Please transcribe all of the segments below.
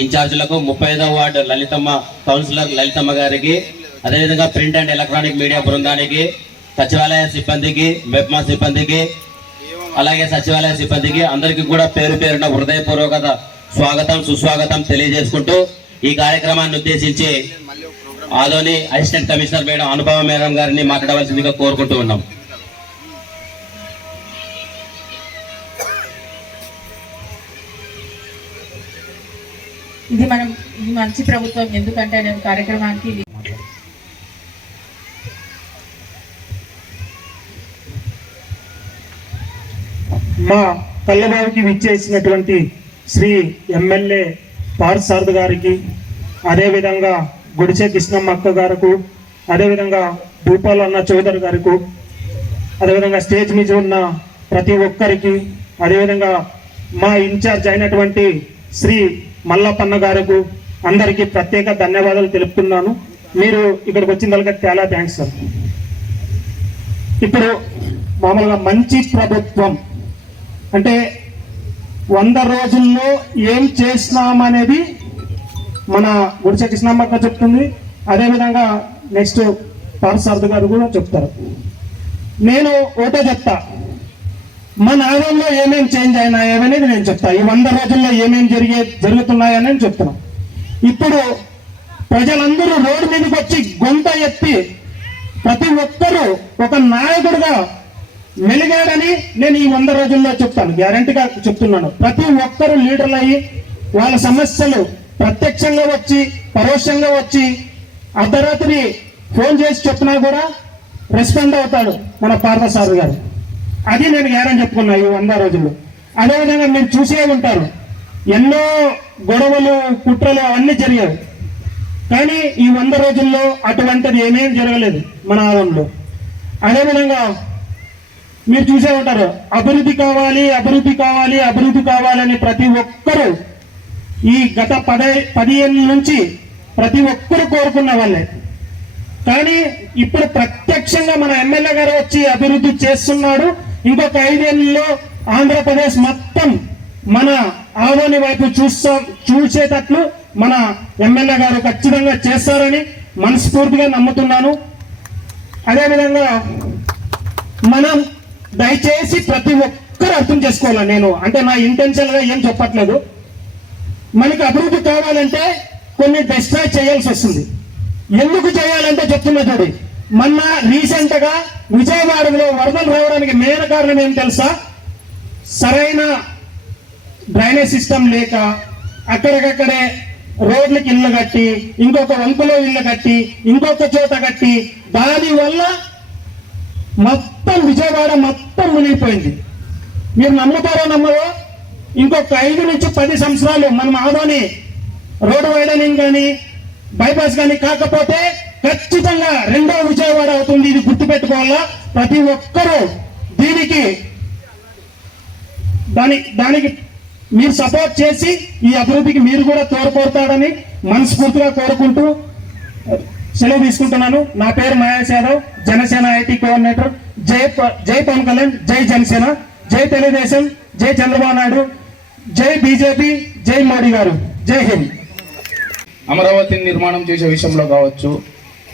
ఇన్ఛార్జీలకు ముప్పై ఐదవ ward Lalithamma councillor Lalithamma గారికి అదేవిధంగా ప్రింట్ అండ్ ఎలక్ట్రానిక్ మీడియా బృందానికి సచివాలయ సిబ్బందికి మెప్మా సిబ్బందికి అలాగే సచివాలయ సిబ్బందికి అందరికీ కూడా పేరు పేరున హృదయపూర్వక స్వాగతం సుస్వాగతం తెలియజేసుకుంటూ ఈ కార్యక్రమాన్ని ఉద్దేశించి Adoni assistant commissioner madam Anubhava madam గారిని మాట్లాడవలసిందిగా కోరుకుంటూ ఉన్నాం. ఇది మనం ఇది మంచి ప్రభుత్వం ఎందుకంటే నేను కార్యక్రమానికి మా కల్లబావికి విచ్చేసినటువంటి శ్రీ ఎమ్మెల్యే పార్సారథి గారికి అదేవిధంగా గుడిచే కృష్ణమ్మ అక్క గారికి అదేవిధంగా భూపాల్ అన్న చౌదరి గారికి అదేవిధంగా స్టేజ్ మీద ఉన్న ప్రతి ఒక్కరికి అదేవిధంగా మా ఇన్ఛార్జ్ అయినటువంటి శ్రీ మల్లప్పన్న గారికి అందరికీ ప్రత్యేక ధన్యవాదాలు తెలుపుతున్నాను. మీరు ఇక్కడికి వచ్చిన దానికి చాలా థ్యాంక్స్ సార్ ఇప్పుడు మామూలుగా మంచి ప్రభుత్వం అంటే వంద రోజుల్లో ఏం చేసినామనేది మన గుడిచే కృష్ణమ్మక్క చెప్తుంది. అదేవిధంగా నెక్స్ట్ పార్సారథి గారు కూడా చెప్తారు. నేను ఒకటే చెప్తా. మన ఆదంలో ఏమేం చేంజ్ అయినాయనేది నేను చెప్తా. ఈ వంద రోజుల్లో ఏమేం జరిగే జరుగుతున్నాయని నేను చెప్తున్నా. ఇప్పుడు ప్రజలందరూ రోడ్డు మీదకి వచ్చి గొంత ఎత్తి ప్రతి ఒక్కరూ ఒక నాయకుడుగా మెలిగాడని నేను ఈ వంద రోజుల్లో చెప్తాను. గ్యారంటీగా చెప్తున్నాను. ప్రతి ఒక్కరూ లీడర్లు అయ్యి వాళ్ళ సమస్యలు ప్రత్యక్షంగా వచ్చి పరోక్షంగా వచ్చి అర్ధరాత్రి ఫోన్ చేసి చెప్పినా కూడా రెస్పాండ్ అవుతాడు మన పార్థసారు గారు. అది నేను గ్యారంటీ చెప్పుకున్నా ఈ వంద రోజుల్లో. అదేవిధంగా మీరు చూసే ఉంటారు ఎన్నో గొడవలు కుట్రలు అవన్నీ జరిగాయి. కానీ ఈ వంద రోజుల్లో అటువంటిది ఏమేం జరగలేదు మన ఆదంలో అదేవిధంగా మీరు చూసే ఉంటారు అభివృద్ధి కావాలి అభివృద్ధి కావాలి అభివృద్ధి కావాలని ప్రతి ఒక్కరూ ఈ గత పదే పదిహేను నుంచి ప్రతి ఒక్కరు కోరుకున్న వాళ్ళే. కానీ ఇప్పుడు ప్రత్యక్షంగా మన ఎమ్మెల్యే గారు వచ్చి అభివృద్ధి చేస్తున్నాడు ఇంకొక ఐదేళ్ళలో ఆంధ్రప్రదేశ్ మొత్తం మన ఆదోని వైపు చూస్తా చూసేటట్లు మన ఎమ్మెల్యే గారు ఖచ్చితంగా చేస్తారని మనస్ఫూర్తిగా నమ్ముతున్నాను. అదేవిధంగా మనం దయచేసి ప్రతి ఒక్కరు అర్థం చేసుకోవాలి నేను. అంటే నా ఇంటెన్షన్గా ఏం చెప్పట్లేదు. మనకి అభివృద్ధి కావాలంటే కొన్ని డిస్ట్రాక్ట్ చేయాల్సి వస్తుంది. ఎందుకు చేయాలంటే చెప్తున్నా చూడండి మొన్న రీసెంట్గా విజయవాడలో వరదలు రావడానికి మెయిన్ కారణం ఏం తెలుసా? సరైన డ్రైనేజ్ సిస్టమ్ లేక అక్కడికక్కడే రోడ్లకి ఇల్లు కట్టి ఇంకొక వంపులో ఇల్లు కట్టి ఇంకొక చోట కట్టి దాని వల్ల మొత్తం విజయవాడ మొత్తం మునిగిపోయింది. మీరు నమ్ముతారో నమ్మరో? ఇంకొక ఐదు నుంచి పది సంవత్సరాలు మనం ఆదోని రోడ్డు వైడనింగ్ కానీ బైపాస్ కానీ కాకపోతే ఖచ్చితంగా రెండో విజయవాడ అవుతుంది. ఇది గుర్తుపెట్టుకోవాలా? ప్రతి ఒక్కరూ దీనికి దాని దానికి మీరు సపోర్ట్ చేసి ఈ అభివృద్ధికి మీరు కూడా తోడుకోరుతాడని మనస్ఫూర్తిగా కోరుకుంటూ సెలవు తీసుకుంటున్నాను. నా పేరు మహేష్ యాదవ్ జనసేన ఐటీ కోఆర్డినేటర్. జై జై పవన్ కళ్యాణ్ జై జనసేన. జై తెలుగుదేశం జై చంద్రబాబు నాయుడు జై బీజేపీ జై మోడీ గారు. జై హింద్. అమరావతి నిర్మాణం చేసే విషయంలో కావచ్చు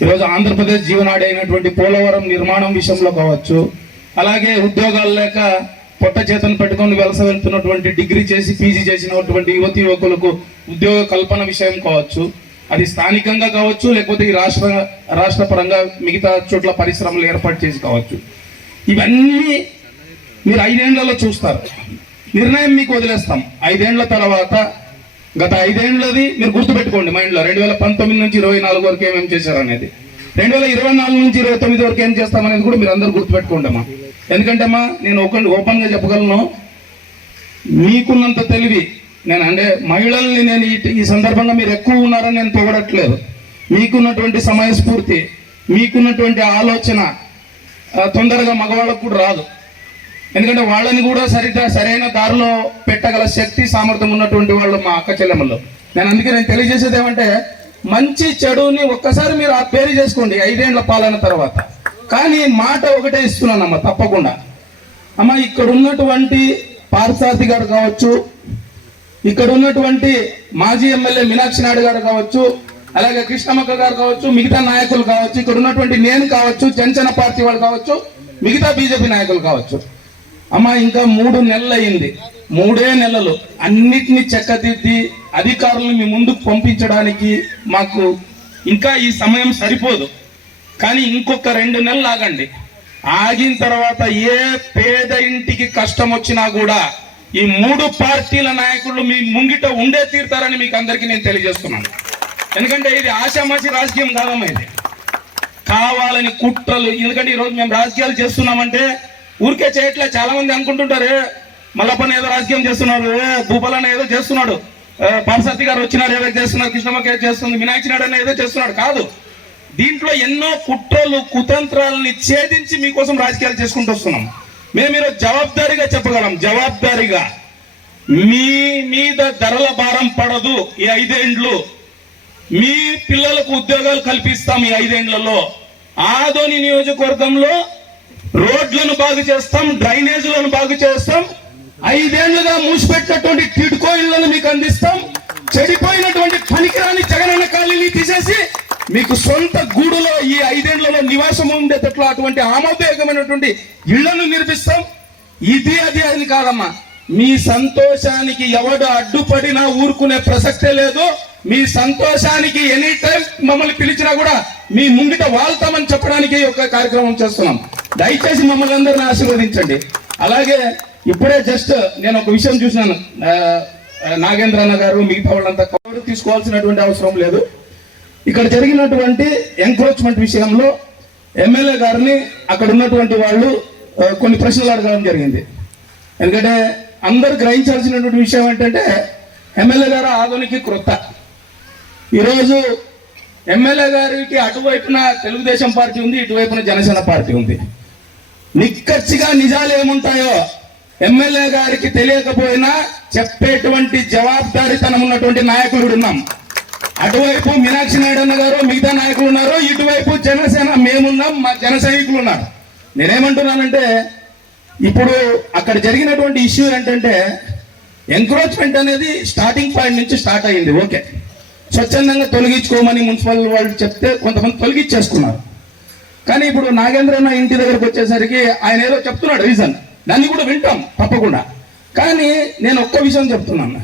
ఈరోజు ఆంధ్రప్రదేశ్ జీవనాడి అయినటువంటి పోలవరం నిర్మాణం విషయంలో కావచ్చు అలాగే ఉద్యోగాలు లేక పొట్ట చేతను పెట్టుకొని వలస వెళ్తున్నటువంటి డిగ్రీ చేసి పీజీ చేసినటువంటి యువతి యువకులకు ఉద్యోగ కల్పన విషయం కావచ్చు అది స్థానికంగా కావచ్చు లేకపోతే ఈ రాష్ట్ర రాష్ట్ర పరంగా మిగతా చోట్ల పరిశ్రమలు ఏర్పాటు చేసి కావచ్చు. ఇవన్నీ మీరు ఐదేళ్ళలో చూస్తారు. నిర్ణయం మీకు వదిలేస్తాం. ఐదేళ్ళ తర్వాత గత ఐదేళ్ళది మీరు గుర్తుపెట్టుకోండి మైండ్లో రెండు వేల పంతొమ్మిది నుంచి ఇరవై నాలుగు వరకు ఏమేమి చేశారనేది. రెండు వేల ఇరవై నాలుగు నుంచి ఇరవై తొమ్మిది వరకు ఏం చేస్తామనేది కూడా మీరు అందరూ గుర్తుపెట్టుకోండి అమ్మా ఎందుకంటే అమ్మా నేను ఒక ఓపెన్గా చెప్పగలను. మీకున్నంత తెలివి నేను అంటే మహిళల్ని నేను ఈ- సందర్భంగా మీరు ఎక్కువ ఉన్నారని నేను పొగడట్లేదు మీకున్నటువంటి సమయస్ఫూర్తి మీకున్నటువంటి ఆలోచన తొందరగా మగవాళ్ళకు కూడా రాదు. ఎందుకంటే వాళ్ళని కూడా సరిగ్గా సరైన దారిలో పెట్టగల శక్తి సామర్థ్యం ఉన్నటువంటి వాళ్ళు మా అక్క చెల్లెమ్మలు. నేను అందుకే నేను తెలియజేసేది ఏమంటే మంచి చెడుని ఒక్కసారి మీరు ఆ పేరు చేసుకోండి ఐదేళ్ళ పాలన తర్వాత. కానీ మాట ఒకటే ఇస్తున్నానమ్మ తప్పకుండా. అమ్మ ఇక్కడ ఉన్నటువంటి పార్సాతి గారు కావచ్చు ఇక్కడ ఉన్నటువంటి మాజీ ఎమ్మెల్యే మీనాక్షి నాయుడు గారు కావచ్చు అలాగే కృష్ణమ్మక్క గారు కావచ్చు మిగతా నాయకులు కావచ్చు ఇక్కడ ఉన్నటువంటి నేను కావచ్చు జనసేన పార్టీ వాళ్ళు కావచ్చు మిగతా బీజేపీ నాయకులు కావచ్చు. అమ్మ ఇంకా మూడు నెలలు అయింది మూడే నెలలు. అన్నిటినీ చెక్కదిద్ది అధికారులను మీ ముందుకు పంపించడానికి మాకు ఇంకా ఈ సమయం సరిపోదు. కానీ ఇంకొక రెండు నెలలు ఆగండి. ఆగిన తర్వాత ఏ పేద ఇంటికి కష్టం వచ్చినా కూడా ఈ మూడు పార్టీల నాయకులు మీ ముంగిట ఉండే తీరుతారని మీకు అందరికీ నేను తెలియజేస్తున్నాను. ఎందుకంటే ఇది ఆశామాషి రాజకీయం కాదమ్మా ఇది. కావాలని కుట్రలు ఎందుకంటే ఈరోజు మేము రాజకీయాలు చేస్తున్నామంటే ఊరికే చేయట్లే చాలా మంది అనుకుంటుంటారు మల్లప్పని ఏదో రాజకీయం చేస్తున్నాడు భూపాలన్న ఏదో చేస్తున్నాడు ఏ, పార్సతి గారు వచ్చినారు ఏదో చేస్తున్నారు కృష్ణమ్మకి ఏదో చేస్తుంది వినాయక నాయుడు అన్న ఏదో చేస్తున్నాడు. కాదు. దీంట్లో ఎన్నో కుట్రలు కుతంత్రాలని ఛేదించి మీకోసం రాజకీయాలు చేసుకుంటూ వస్తున్నాం. మేము ఈరోజు జవాబుదారీగా చెప్పగలం జవాబుదారీగా. మీ మీద ధరల భారం పడదు ఈ ఐదేండ్లు. మీ పిల్లలకు ఉద్యోగాలు కల్పిస్తాం ఈ ఐదేండ్లలో. ఆదోని నియోజకవర్గంలో రోడ్లను బాగు చేస్తాం డ్రైనేజీలను బాగు చేస్తాం ఐదేళ్ళుగా మూసిపెట్టినటువంటి టిడ్కో ఇళ్ళను మీకు అందిస్తాం చెడిపోయినటువంటి పనికిరాని జగనన్న ఖాళీని తీసేసి మీకు సొంత గూడులో ఈ ఐదేళ్ళలో నివాసం ఉండేటట్లు అటువంటి ఆమోదయోగమైనటువంటి ఇళ్ళను నిర్మిస్తాం. ఇది అది అది కాదమ్మా. మీ సంతోషానికి ఎవడు అడ్డుపడినా ఊరుకునే ప్రసక్తే లేదు. మీ సంతోషానికి ఎనీ టైం మమ్మల్ని పిలిచినా కూడా మీ ముంగిట వాళ్తామని చెప్పడానికి ఒక కార్యక్రమం చేస్తున్నాం. దయచేసి మమ్మల్ని అందరిని ఆశీర్వదించండి. అలాగే ఇప్పుడే జస్ట్ నేను ఒక విషయం చూసినాను. నాగేంద్ర అన్న గారు మిగతా వాళ్ళంతా కవర్ తీసుకోవాల్సినటువంటి అవసరం లేదు. ఇక్కడ జరిగినటువంటి ఎంక్రోచ్మెంట్ విషయంలో ఎమ్మెల్యే గారిని అక్కడ ఉన్నటువంటి వాళ్ళు కొన్ని ప్రశ్నలు అడగడం జరిగింది. ఎందుకంటే అందరు గ్రహించాల్సినటువంటి విషయం ఏంటంటే ఎమ్మెల్యే గారు ఆధునికి క్రొత్త. ఈరోజు ఎమ్మెల్యే గారికి అటువైపున తెలుగుదేశం పార్టీ ఉంది ఇటువైపున జనసేన పార్టీ ఉంది. నిక్కచ్చిగా నిజాలు ఏముంటాయో ఎమ్మెల్యే గారికి తెలియకపోయినా చెప్పేటువంటి జవాబుదారీతనం ఉన్నటువంటి నాయకులు ఉన్నాం. అటువైపు మీనాక్షి నాయుడు అన్న గారు మిగతా నాయకులు ఉన్నారు. ఇటువైపు జనసేన మేమున్నాం మా జన సైనికులు ఉన్నారు. నేనేమంటున్నానంటే ఇప్పుడు అక్కడ జరిగినటువంటి ఇష్యూ ఏంటంటే ఎంక్రోచ్మెంట్ అనేది స్టార్టింగ్ పాయింట్ నుంచి స్టార్ట్ అయ్యింది. ఓకే. స్వచ్ఛందంగా తొలగించుకోమని మున్సిపల్ వాళ్ళు చెప్తే కొంతమంది తొలగించేసుకున్నారు. కానీ ఇప్పుడు నాగేంద్రన్న ఇంటి దగ్గరకు వచ్చేసరికి ఆయన ఏదో చెప్తున్నాడు రీజన్ దాన్ని కూడా వింటాం తప్పకుండా. కానీ నేను ఒక్క విషయం చెప్తున్నాను.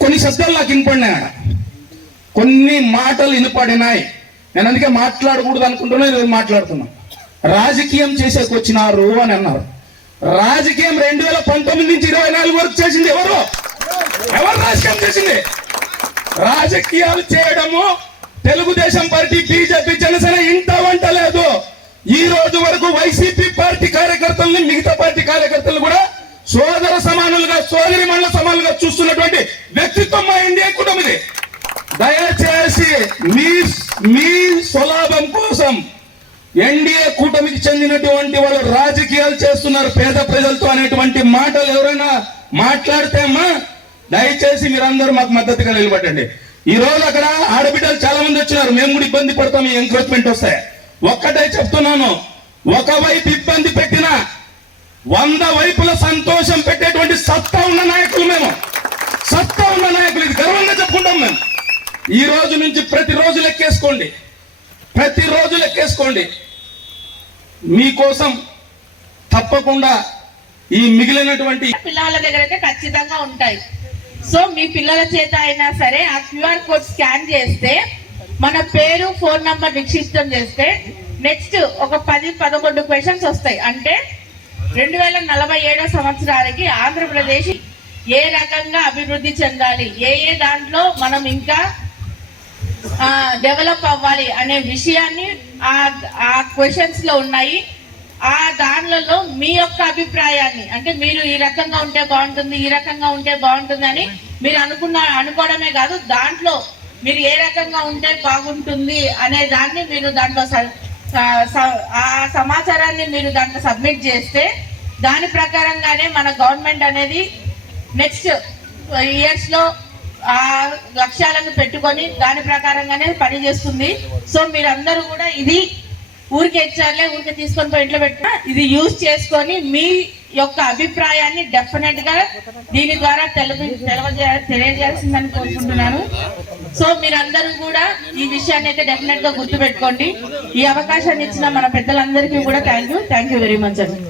కొన్ని శబ్దాలు నాకు వినపడినాయి ఆడ. కొన్ని మాటలు వినపడినాయి. నేను అందుకే మాట్లాడకూడదు అనుకుంటున్నా మాట్లాడుతున్నాను రాజకీయం చేసేకి వచ్చినారు అని అన్నారు. రాజకీయం రెండు వేల పంతొమ్మిది నుంచి ఇరవై నాలుగు వరకు చేసింది ఎవరు? ఎవరు రాజకీయం చేసింది? రాజకీయాలు చేయడము తెలుగుదేశం పార్టీ బీజేపీ జనసేన ఇంట వంట లేదు. ఈ రోజు వరకు వైసీపీ పార్టీ కార్యకర్తల్ని మిగతా పార్టీ కార్యకర్తలు కూడా సోదర సమానులుగా సోదరి మండల సమానులుగా చూస్తున్నటువంటి వ్యక్తిత్వం మా ఇండియా కుటుంబది దయచేసి మీ మీ స్వలాభం కోసం ఎన్డీఏ కూటమికి చెందినటువంటి వాళ్ళు రాజకీయాలు చేస్తున్నారు పేద ప్రజలతో అనేటువంటి మాటలు ఎవరైనా మాట్లాడితే అమ్మా దయచేసి మీరందరూ మాకు మద్దతుగా నిలబడండి. ఈ రోజు అక్కడ ఆడబిడ్డలు చాలా మంది వచ్చినారు. మేము కూడా ఇబ్బంది పడతాం ఈ ఎంక్రోచ్మెంట్ వస్తే. ఒక్కటే చెప్తున్నాను. ఒకవైపు ఇబ్బంది పెట్టిన వంద వైపుల సంతోషం పెట్టేటువంటి సత్తా ఉన్న నాయకులు మేము. సత్తా ఉన్న నాయకులు ఇది గర్వంగా చెప్పుకుంటాం మేము. ఈ రోజు నుంచి ప్రతిరోజు లెక్కేసుకోండి. ప్రతిరోజు లెక్కేసుకోండి. మీకోసం తప్పకుండా ఈ మిగిలినటువంటి పిల్లల దగ్గర అయితే ఖచ్చితంగా ఉంటాయి. సో మీ పిల్లల చేత అయినా సరే ఆ క్యూఆర్ కోడ్ స్కాన్ చేస్తే మన పేరు ఫోన్ నంబర్ నిక్షిప్తం చేస్తే నెక్స్ట్ ఒక పది పదకొండు క్వశ్చన్స్ వస్తాయి. అంటే రెండు వేల నలభై ఏడో సంవత్సరానికి ఆంధ్రప్రదేశ్ ఏ రకంగా అభివృద్ధి చెందాలి? ఏ ఏ దాంట్లో మనం ఇంకా డెవలప్ అవ్వాలి అనే విషయాన్ని ఆ క్వశ్చన్స్లో ఉన్నాయి. ఆ దానిలలో మీ యొక్క అభిప్రాయాన్ని అంటే మీరు ఈ రకంగా ఉంటే బాగుంటుంది ఈ రకంగా ఉంటే బాగుంటుంది అని మీరు అనుకున్న అనుకోవడమే కాదు దాంట్లో మీరు ఏ రకంగా ఉంటే బాగుంటుంది అనే దాన్ని మీరు దాంట్లో స- స- ఆ సమాచారాన్ని మీరు దాంట్లో సబ్మిట్ చేస్తే దాని ప్రకారంగానే మన గవర్నమెంట్ అనేది నెక్స్ట్ ఇయర్స్లో ఆ లక్ష్యాలను పెట్టుకొని దాని ప్రకారంగానే పని చేస్తుంది సో మీరందరూ కూడా ఇది ఊరికే ఇచ్చారులే ఊరికే తీసుకొని పోయి ఇంట్లో పెట్టినా ఇది యూజ్ చేసుకొని మీ యొక్క అభిప్రాయాన్ని డెఫినెట్గా దీని ద్వారా తెలిపి తెలవజే తెలియజేయాల్సిందని కోరుకుంటున్నాను. సో మీరందరూ కూడా ఈ విషయాన్ని అయితే డెఫినెట్గా గుర్తుపెట్టుకోండి. ఈ అవకాశాన్ని ఇచ్చిన మన పెద్దలందరికీ కూడా thank you thank you very much అండి.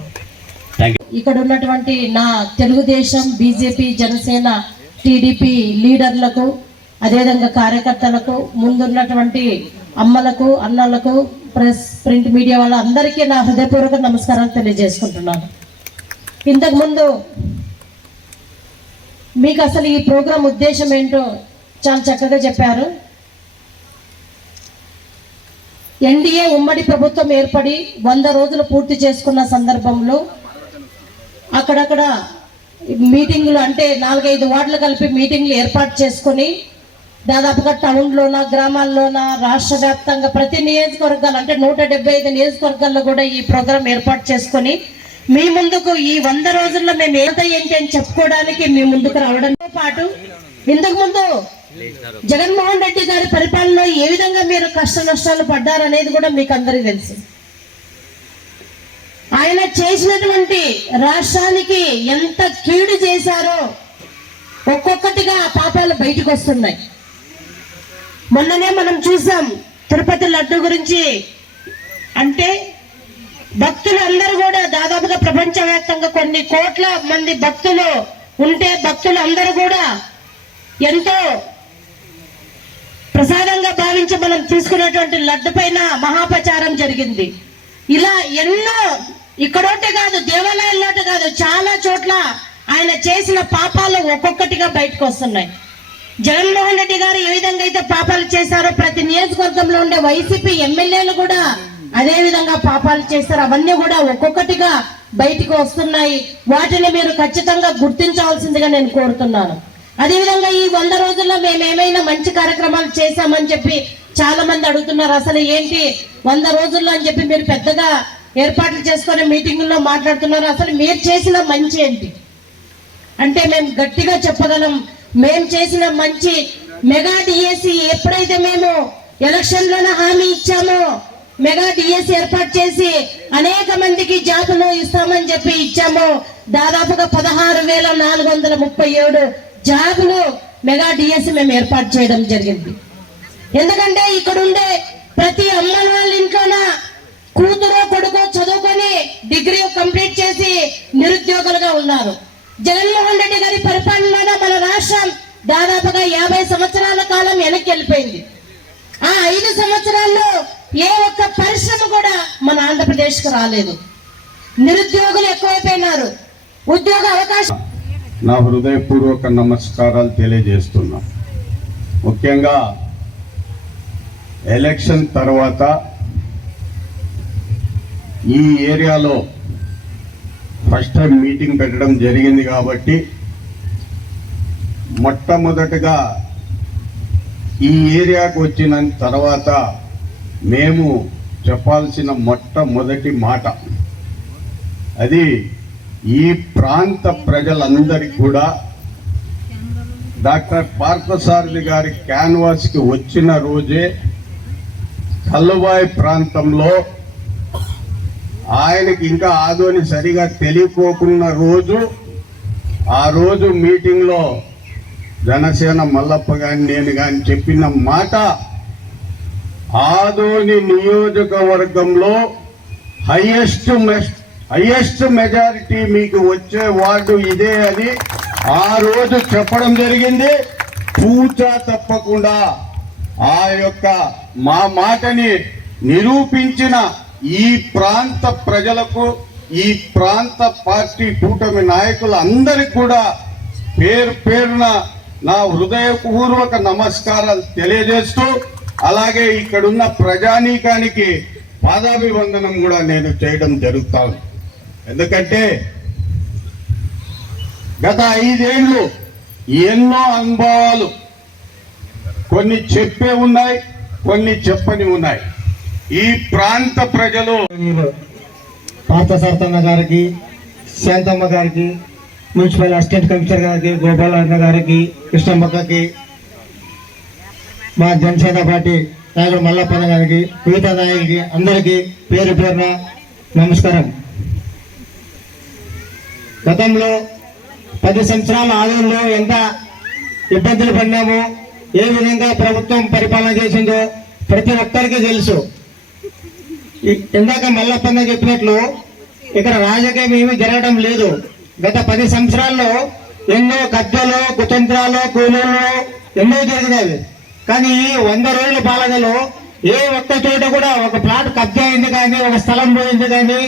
ఇక్కడ ఉన్నటువంటి నా తెలుగుదేశం బీజేపీ జనసేన టీడీపీ లీడర్లకు అదేవిధంగా కార్యకర్తలకు ముందున్నటువంటి అమ్మలకు అన్నలకు ప్రెస్ ప్రింట్ మీడియా వాళ్ళ అందరికీ నా హృదయపూర్వక నమస్కారాలు తెలియజేసుకుంటున్నాను. ఇంతకుముందు మీకు అసలు ఈ ప్రోగ్రాం ఉద్దేశం ఏంటో చాలా చక్కగా చెప్పారు. ఎన్డీఏ ఉమ్మడి ప్రభుత్వం ఏర్పడి వంద రోజులు పూర్తి చేసుకున్న సందర్భంలో అక్కడక్కడ మీటింగులు అంటే నాలుగైదు వార్డులు కలిపి మీటింగ్లు ఏర్పాటు చేసుకొని దాదాపుగా టౌన్లోన గ్రామాల్లోన రాష్ట్ర వ్యాప్తంగా ప్రతి నియోజకవర్గాలు అంటే నూట డెబ్బై ఐదు నియోజకవర్గాల్లో కూడా ఈ ప్రోగ్రాం ఏర్పాటు చేసుకొని మీ ముందుకు ఈ వంద రోజుల్లో మేము ఏదో ఏంటి అని చెప్పుకోవడానికి మీ ముందుకు రావడంతో పాటు ఇంతకు ముందు జగన్మోహన్ రెడ్డి గారి పరిపాలనలో ఏ విధంగా మీరు కష్ట నష్టాలు పడ్డారనేది కూడా మీకు అందరికీ తెలుసు. ఆయన చేసినటువంటి రాష్ట్రానికి ఎంత కీడు చేశారో ఒక్కొక్కటిగా ఆ పాపాలు బయటకు వస్తున్నాయి. మొన్ననే మనం చూసాం తిరుపతి లడ్డు గురించి. అంటే భక్తులు అందరూ కూడా దాదాపుగా ప్రపంచవ్యాప్తంగా కొన్ని కోట్ల మంది భక్తులు ఉంటే భక్తులు అందరూ కూడా ఎంతో ప్రసాదంగా భావించి మనం తీసుకున్నటువంటి లడ్డు పైన మహాపచారం జరిగింది. ఇలా ఎన్నో ఇక్కడోటే కాదు దేవాలయాల్లోటే కాదు చాలా చోట్ల ఆయన చేసిన పాపాలు ఒక్కొక్కటిగా బయటకు వస్తున్నాయి. జగన్మోహన్ రెడ్డి గారు ఏ విధంగా అయితే పాపాలు చేశారో ప్రతి నియోజకవర్గంలో ఉండే వైసీపీ ఎమ్మెల్యేలు కూడా అదే విధంగా పాపాలు చేస్తారు అవన్నీ కూడా ఒక్కొక్కటిగా బయటికి వస్తున్నాయి. వాటిని మీరు ఖచ్చితంగా గుర్తించవలసిందిగా నేను కోరుతున్నాను. అదేవిధంగా ఈ వంద రోజుల్లో మేము ఏమైనా మంచి కార్యక్రమాలు చేశామని చెప్పి చాలా మంది అడుగుతున్నారు. అసలు ఏంటి వంద రోజుల్లో అని చెప్పి మీరు పెద్దగా ఏర్పాట్లు చేసుకునే మీటింగుల్లో మాట్లాడుతున్నారు. అసలు మీరు చేసిన మంచి ఏంటి? అంటే మేము గట్టిగా చెప్పగలం. మేము చేసిన మంచి మెగా డిఎస్సి ఎప్పుడైతే మేము ఎలక్షన్లోనే హామీ ఇచ్చామో మెగా డిఎస్సి ఏర్పాటు చేసి అనేక మందికి జాబులు ఇస్తామని చెప్పి ఇచ్చామో దాదాపుగా పదహారు వేల నాలుగు వందల ముప్పై ఏడు జాబులు మెగా డిఎస్సి మేము ఏర్పాటు చేయడం జరిగింది. ఎందుకంటే ఇక్కడ ఉండే ప్రతి అమ్మ వాళ్ళ ఇంట్లోన కూతురు కొడుకు చదువుకొని డిగ్రీ కంప్లీట్ చేసి నిరుద్యోగులుగా ఉన్నారు. జగన్మోహన్ రెడ్డి గారి పరిపాలనలో మన రాష్ట్రం దాదాపుగా యాభై సంవత్సరాల కాలం వెనక్కి వెళ్ళిపోయింది ఆ ఐదు సంవత్సరాల్లో ఏ ఒక్క పరిశ్రమ కూడా మన ఆంధ్రప్రదేశ్కు రాలేదు. నిరుద్యోగులు ఎక్కువైపోయినారు. ఉద్యోగ అవకాశం నా హృదయపూర్వక నమస్కారాలు తెలియజేస్తున్నా. ముఖ్యంగా ఎలక్షన్ తర్వాత ఈ ఏరియాలో ఫస్ట్ టైం మీటింగ్ పెట్టడం జరిగింది కాబట్టి మొట్టమొదటగా ఈ ఏరియాకు వచ్చిన తర్వాత మేము చెప్పాల్సిన మొట్టమొదటి మాట. అది ఈ ప్రాంత ప్రజలందరికీ కూడా డాక్టర్ పార్థసారథి గారి క్యాన్వాస్కి వచ్చిన రోజే కల్లుబాయి ప్రాంతంలో ఆయనకి ఇంకా ఆదోని సరిగా తెలియకోకున్న రోజు ఆ రోజు మీటింగ్లో జనసేన మల్లప్ప గాని నేను కానీ చెప్పిన మాట ఆదోని నియోజకవర్గంలో హైయెస్ట్ హైయెస్ట్ మెజారిటీ మీకు వచ్చే వార్డు ఇదే అని ఆ రోజు చెప్పడం జరిగింది. పూచా తప్పకుండా ఆ యొక్క మా మాటని నిరూపించిన ఈ ప్రాంత ప్రజలకు ఈ ప్రాంత పార్టీ కూటమి నాయకులందరికీ కూడా పేరు పేరున నా హృదయపూర్వక నమస్కారాలు తెలియజేస్తూ అలాగే ఇక్కడున్న ప్రజానీకానికి పాదాభివందనం కూడా నేను చేయడం జరుగుతాను ఎందుకంటే గత ఐదేళ్ళు ఎన్నో అనుభవాలు కొన్ని చెప్పే ఉన్నాయి కొన్ని చెప్పని ఉన్నాయి. ఈ ప్రాంత ప్రజలు పార్థసార్థన్న గారికి శాంతమ్మ గారికి మున్సిపల్ అసిస్టెంట్ కమిషనర్ గారికి గోపాలన్న గారికి కృష్ణమ్మక్కకి మా జనసేన పార్టీ నాయకుడు మల్లప్పన్న గారికి మిగతా నాయకుడికి అందరికీ పేరు పేరున నమస్కారం. గతంలో పది సంవత్సరాల ఆలయంలో ఎంత ఇబ్బందులు పడినామో ఏ విధంగా ప్రభుత్వం పరిపాలన చేసిందో ప్రతి ఒక్కరికి తెలుసు. ఇందాక మల్లప్పన్న చెప్పినట్లు ఇక్కడ రాజకీయం ఏమీ జరగడం లేదు. గత పది సంవత్సరాల్లో ఎన్నో కబ్జాలు కుతంత్రాలు కూలీలు ఎన్నో జరిగినవి కానీ ఈ వంద రోజుల పాలనలో ఏ ఒక్క చోట కూడా ఒక ప్లాట్ కబ్జా అయింది కానీ ఒక స్థలం పోయింది కానీ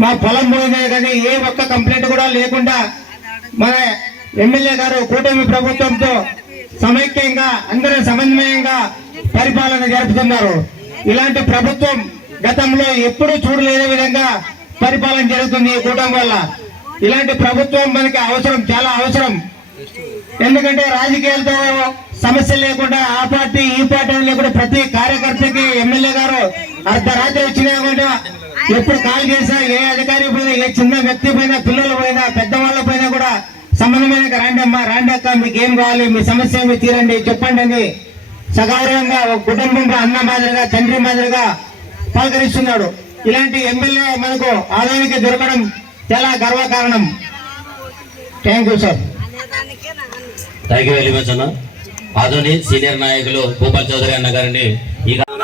మా పొలం పోయింది కానీ ఏ ఒక్క కంప్లైంట్ కూడా లేకుండా మన ఎమ్మెల్యే గారు కూటమి ప్రభుత్వంతో సమైక్యంగా అందరూ సమన్వయంగా పరిపాలన జరుపుతున్నారు. ఇలాంటి ప్రభుత్వం గతంలో ఎప్పుడూ చూడలేని విధంగా పరిపాలన జరుగుతుంది ఈ కూటమి వల్ల. ఇలాంటి ప్రభుత్వం మనకి అవసరం చాలా అవసరం. ఎందుకంటే రాజకీయాలతో సమస్య లేకుండా ఆ పార్టీ ఈ పార్టీ అని లేకుండా ప్రతి కార్యకర్తకి ఎమ్మెల్యే గారు అర్ధరాత్రి వచ్చినా కూడా ఎప్పుడు కాల్ చేసినా ఏ అధికారి పైన ఏ చిన్న వ్యక్తి పైన పిల్లల పైన పెద్దవాళ్ళ పైన కూడా సంబంధమైన రాండి అమ్మా రాండి అక్క మీకు ఏం కావాలి మీ సమస్య ఏమి తీరండి చెప్పండి అని సగౌరవంగా ఒక కుటుంబంగా అన్న మాదిరిగా తండ్రి మాదిరిగా పలకరిస్తున్నాడు. ఇలాంటి ఎమ్మెల్యే మనకు ఆదాయానికి దొరకడం చాలా గర్వకారణం. Thank you sir thank you very much అన్న. ఆధుని సీనియర్ నాయకులు భూపాల్ చౌదరి అన్న గారిని ఈ